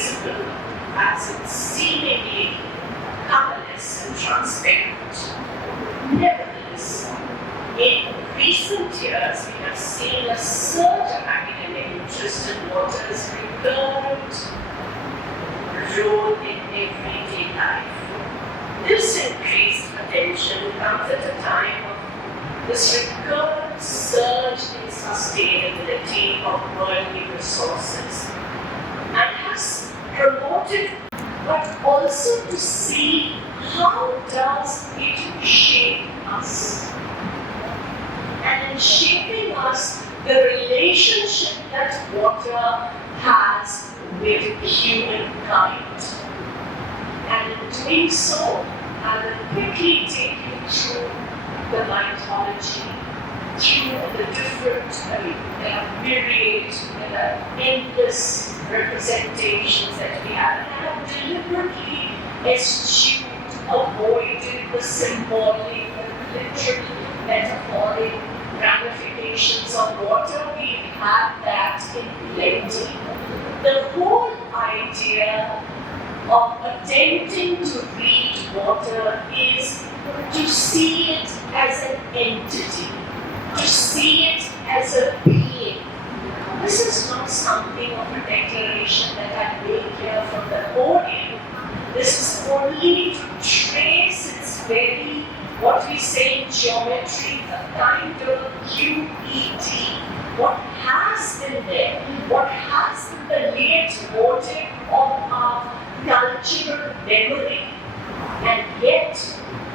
visible as it's seemingly colorless and transparent. Nevertheless, in recent years, we have seen a surge of academic interest in water's recurrent role in everyday life. This increased attention comes at a time of this recurrent surge in sustainability of worldly resources and has promoted, but also to see how does it shape us. And in shaping us, the relationship that water has with humankind. And in doing so, I will quickly take you through the mythology, through the different, there are myriad, there are endless representations that we have. And I have deliberately eschewed, avoided the symbolic, the literal, metaphoric ramifications of water. We have that in plenty. The whole idea of attempting to read water is to see it as an entity, to see it as a being. This is not something of a declaration that I make here from the podium. This is only to trace its very, what we say in geometry, a kind of QED. What has been there, what has been the leitmotif of our cultural memory. And yet,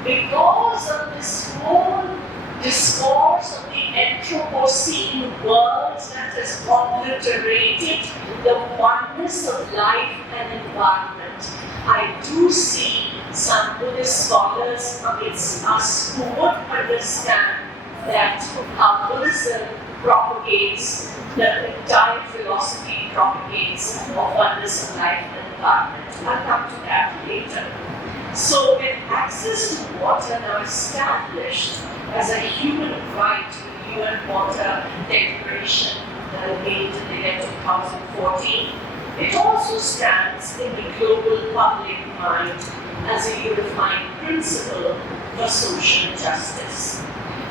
because of this whole discourse of the Anthropocene world that has obliterated the oneness of life and environment, I do see some Buddhist scholars amidst us who would understand that how Buddhism propagates, the entire philosophy propagates of oneness of life and environment. I'll come to that later. So with access to water now established as a human right, the UN Water Declaration made in the year 2014, it also stands in the global public mind as a unifying principle for social justice.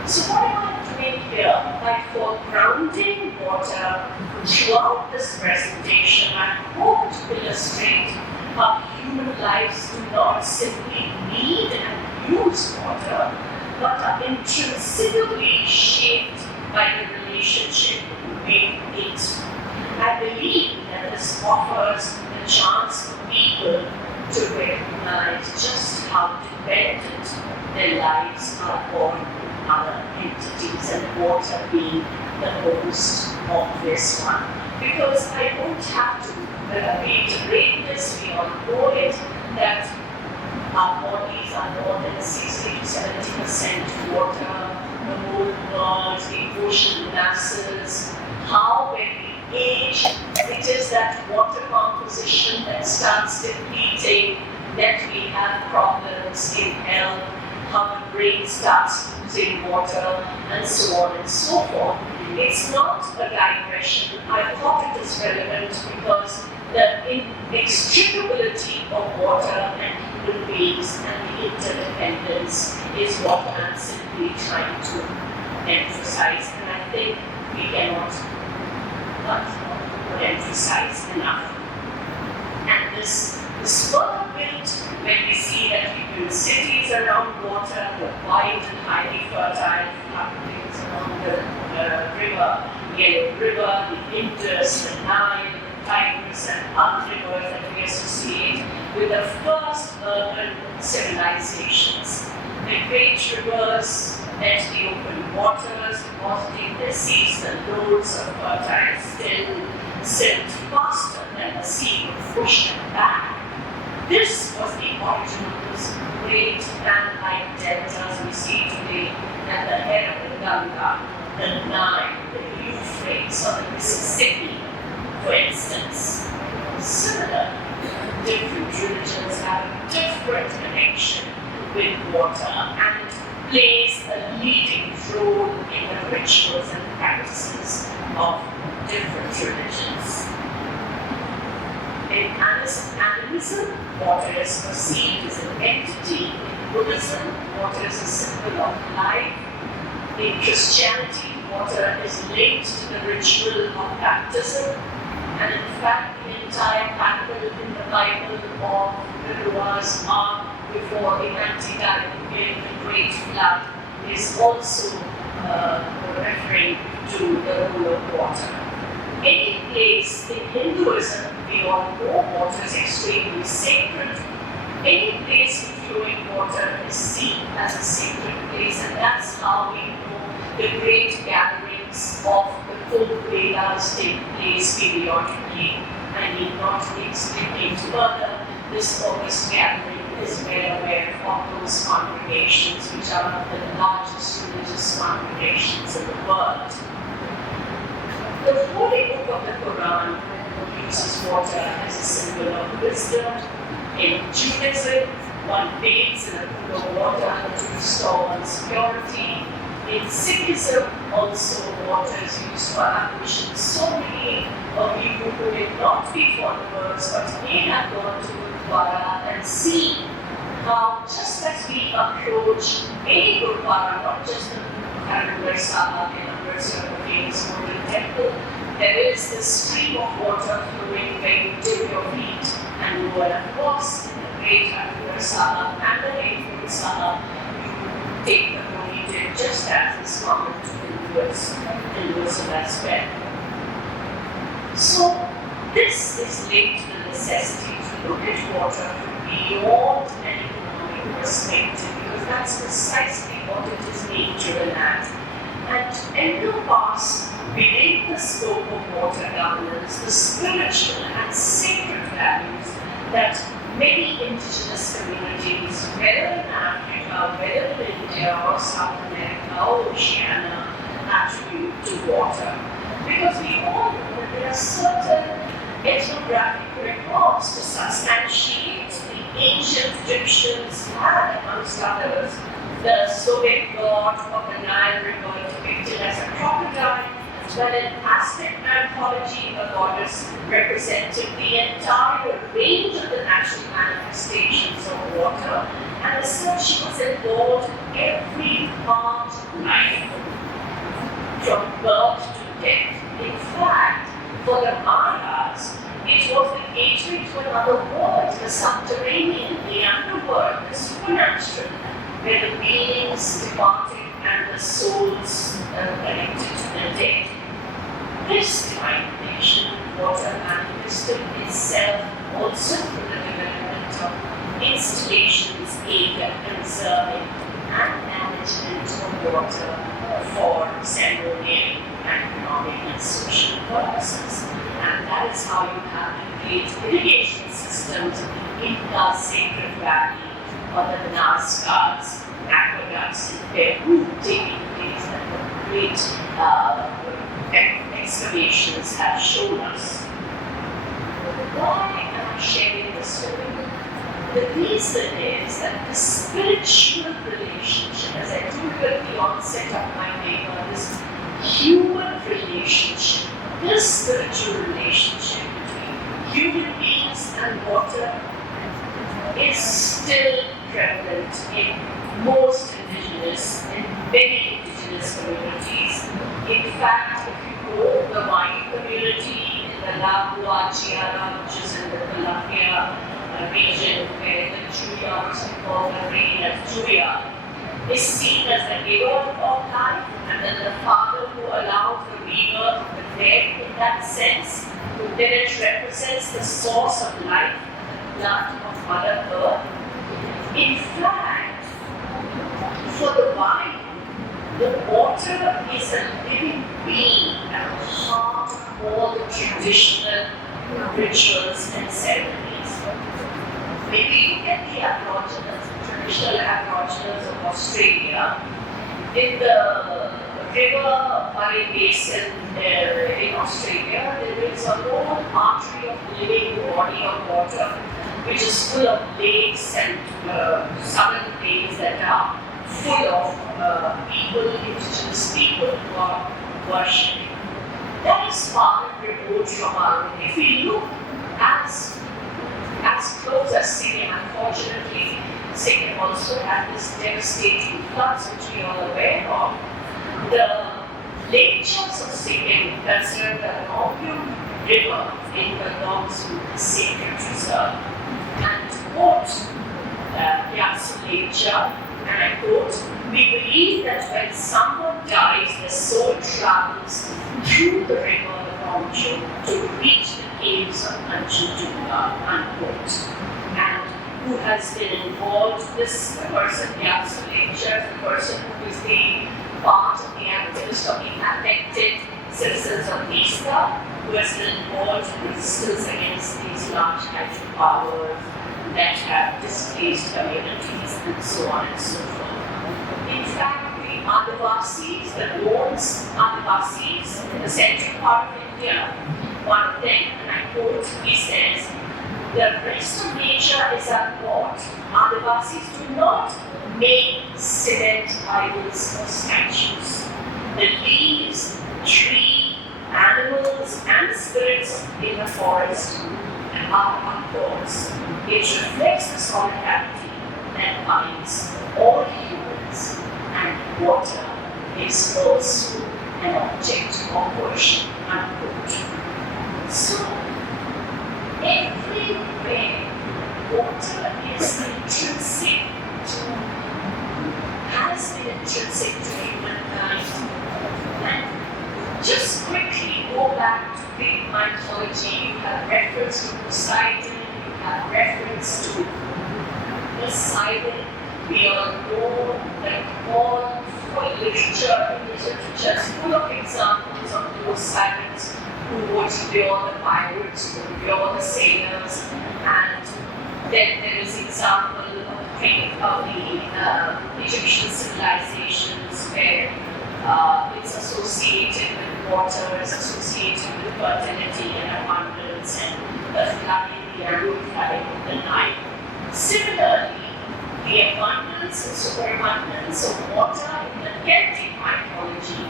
So what am I doing here? By foregrounding water throughout this presentation, I hope to illustrate how human lives do not simply need and use water, but are intrinsically shaped by the relationship with it. I believe that this offers the chance for people to recognize just how dependent their lives are on other entities, and water being the most obvious one. Because I don't have to reiterate this, we all know it, that our bodies are more than 60 to 70% water, the whole world, the ocean masses, how when we age, it is that water composition that starts depleting, that we have problems in health, how the brain starts losing water, and so on and so forth. It's not a digression. I thought it is relevant because the inextricability of water and human beings and the interdependence is what I'm simply trying to emphasize, and I think we cannot emphasize enough. And this further built when we see that we build cities around water, the wide and highly fertile floodplains along the river, Yellow River, the Indus, the Nile, the Tigris, and other rivers that we associate with the first urban civilizations. The great rivers met the open waters, depositing their seas, the loads of fertile silt faster than the sea would push them back. This was the origin of those great fan-like deltas we see today at the head of the Ganga, the Nile, the Euphrates, or the Mississippi, for instance. Similar, different religions have a different connection with water and plays a leading role in the rituals and practices of different religions. In animism, water is perceived as an entity. In Buddhism, water is a symbol of life. In Christianity, water is linked to the ritual of baptism. And in fact, the entire pattern in the Bible of the Noah's Ark before the antediluvian, the great flood, is also referring to the role of water. Any place in Hinduism, we all know water is extremely sacred. Any place with flowing water is seen as a sacred place, and that's how we know the great gatherings of the folk Vedas take place periodically. I need not explain further. This August gathering is well aware of those congregations, which are the largest religious congregations in the world. The holy book of the Quran uses water as a symbol of wisdom. In Judaism, one bathes in a pool of water to restore one's purity. In Sikhism, also water is used for ablution. So many of you who may not be followers but may have gone to Gurdwara and see how, just as we approach any Gurdwara, not just the Harmandir Sahib in Amritsar, the famous Golden Temple, there is this stream of water flowing where you dip your feet and you will, of course, in the great Harmandir Sahib and the Hemkund Sahib, you take the holy dip just as is common to Hinduism as well. So, this is linked to the necessity to look at water beyond an economic perspective, because that's precisely what it is being driven at. And encompass within the scope of water governance the spiritual and sacred values that many indigenous communities, whether in Africa, whether in India or South America or Oceania, attribute to water. Because we all know that there are certain ethnographic records to substantiate the ancient Egyptians had, amongst others, the Soviet god of the Nile River depicted as a crocodile, but in Aztec mythology, a goddess represented the entire range of the natural manifestations of water, and as such she was involved in every part of life, from birth to death. In fact, for the Mayas, it was the gateway to another world, the subterranean, the underworld, the supernatural, where the beings departed and the souls connected to the dead. This divine connection with water manifested itself also through the development of installations aimed at conserving and management of water for ceremonial, economic, and social purposes. And that is how you have the great irrigation systems in Inca Sacred Valley, or the Nazca's aqueducts in Peru taking place that the great excavations have shown us. Why am I sharing this with you? The reason is that the spiritual relationship, as I told you at the onset of my paper, this human relationship, this spiritual relationship between human beings and water is still prevalent in most indigenous, in many indigenous communities. In fact, if you go the Mai community in the Labuan Chiara, which is in the Columbia region, where the Julia, which we call the rain of Julia, is seen as the giver of life, and then the father who allows the rebirth of the dead in that sense. Then it represents the source of life, the blood of Mother Earth. In fact, for the Bible, the water is a living being at the heart of all the traditional rituals and ceremonies. Maybe you get the Aborigines, traditional Aborigines of Australia, in the river Murray Basin in Australia, there is a whole artery of living body of water which is full of lakes and southern plains that are full of people, indigenous people who are worshipping. That is far and removed from our. If we look as close as Sikkim. Unfortunately, Sikkim also had this devastating floods, which we are all aware of. The lakes of Sikkim consider the Nongyu River in belongs to the sacred reserve. And to quote Gyatso Lecha, and I quote, "We believe that when someone dies, the soul travels through the river of Nongyu to reach the caves of Anjuna," unquote. And who has been involved, this person, Gyatso Lecha, the person who is the part of the activist of the affected citizens of Nista, who has been involved in resistance against these large hydropowers that have displaced communities and so on and so forth. In fact, the Adivasis, the Lord's Adivasis in the central part of India, one of them, and I quote, he says, "The rest of nature is our God. Adivasis do not make cement idols or statues. The leaves, tree, animals, and spirits in the forest are our gods. It reflects the solidarity that binds all humans, and water is also an object of worship," unquote. So, everywhere, water is intrinsic to, has been intrinsic to humankind. And just quickly go back to Greek mythology. You have reference to Poseidon, you have reference to Poseidon. We all know that all literature, is full of examples of those Poseidons who would lure the pirates, who would lure the sailors, and then there is example of the Egyptian civilizations where it's associated with water, it's associated with fertility and abundance, and the flooding, the annual flooding of the Nile. Similarly, the abundance and superabundance of water in the Celtic mythology,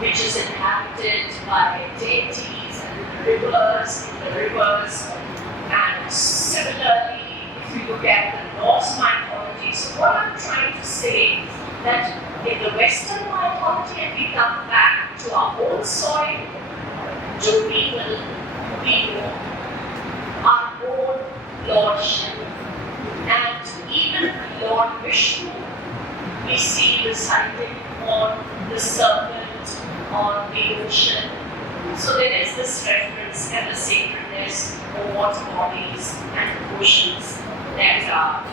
which is inhabited by deities and rivers, and similarly, if you look at the Norse mythology, so what I'm trying to say that in the Western mythology, and we come back to our own soil, two people we know, our own Lord Shiva, and even Lord Vishnu, we see residing on the serpent, on the ocean. So there is this reference and the sacredness of water bodies and oceans that are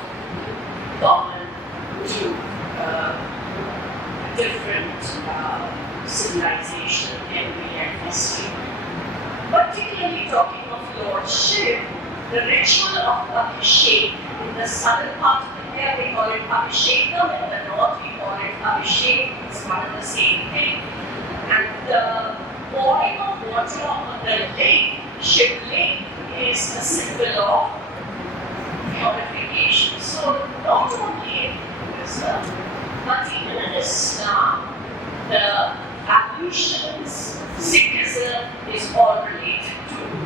common to different civilization and history. Particularly talking of Lord Shiv, the ritual of Abhishek in the southern part of India we call it Abhishekam, in the north we call it Abhishek, it's one and the same thing. And the pouring of water on the lake, Shiv Lake, is a symbol of purification. So not only in Buddhism, but even in Islam, the ablutions, Sikhism is all related time.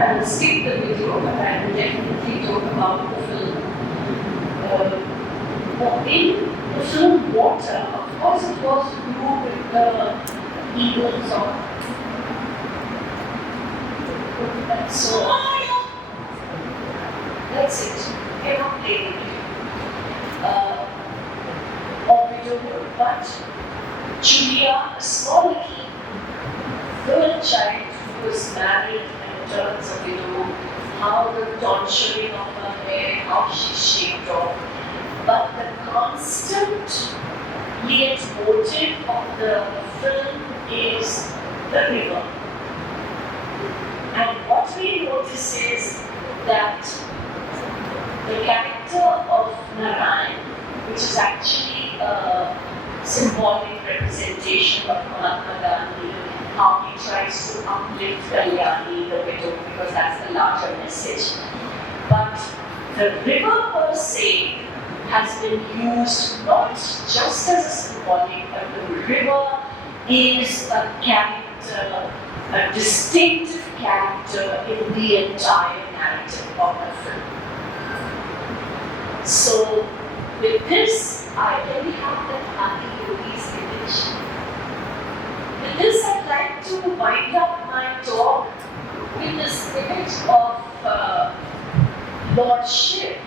I will skip the video, but I will definitely talk about the film. In the film Water, of course, it was to do with the evils of And so, that's it. Cannot blame it. Or widowhood, but Julia, a small little girl child who was married and turns a widow, how the tonsuring of her hair, how she shaved off. But the constant leitmotif of the film is the river. And what we notice is that the character of Narayan, which is actually a symbolic representation of Mahatma Gandhi, how he tries to uplift Kalyani, the widow, because that's the larger message. But the river per se has been used not just as a symbolic, but the river is a character, a distinctive character in the entire narrative of the film. So, with this, I really have that happy yogis image. With this, I'd like to wind up my talk with this image of Lord Shiva.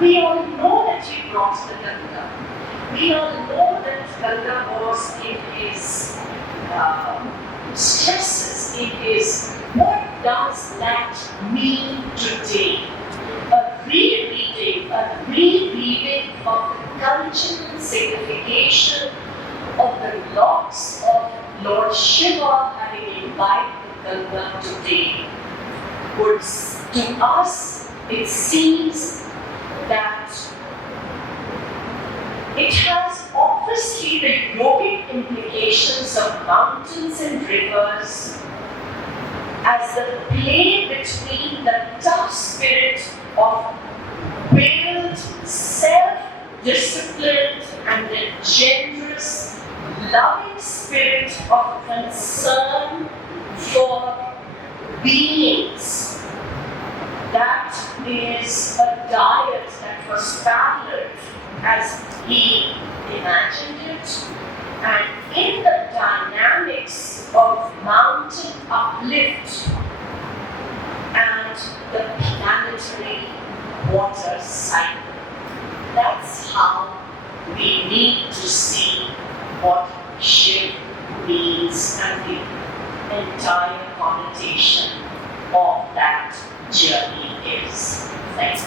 We all know that he brought the Ganga. We all know that Ganga was in his stresses, in his what does that mean today? A rereading of the cultural signification of the locks of Lord Shiva having imbibed the Ganga today. Would, to us, it seems that it has obviously the yogic implications of mountains and rivers as the play between the tough spirit of willed, self-disciplined, and the generous, loving spirit of concern for beings. That is a diet that was paralleled as he imagined it, and in the dynamics of mountain uplift and the planetary water cycle. That's how we need to see what Shiv means and the entire connotation of that journey is. Thank you.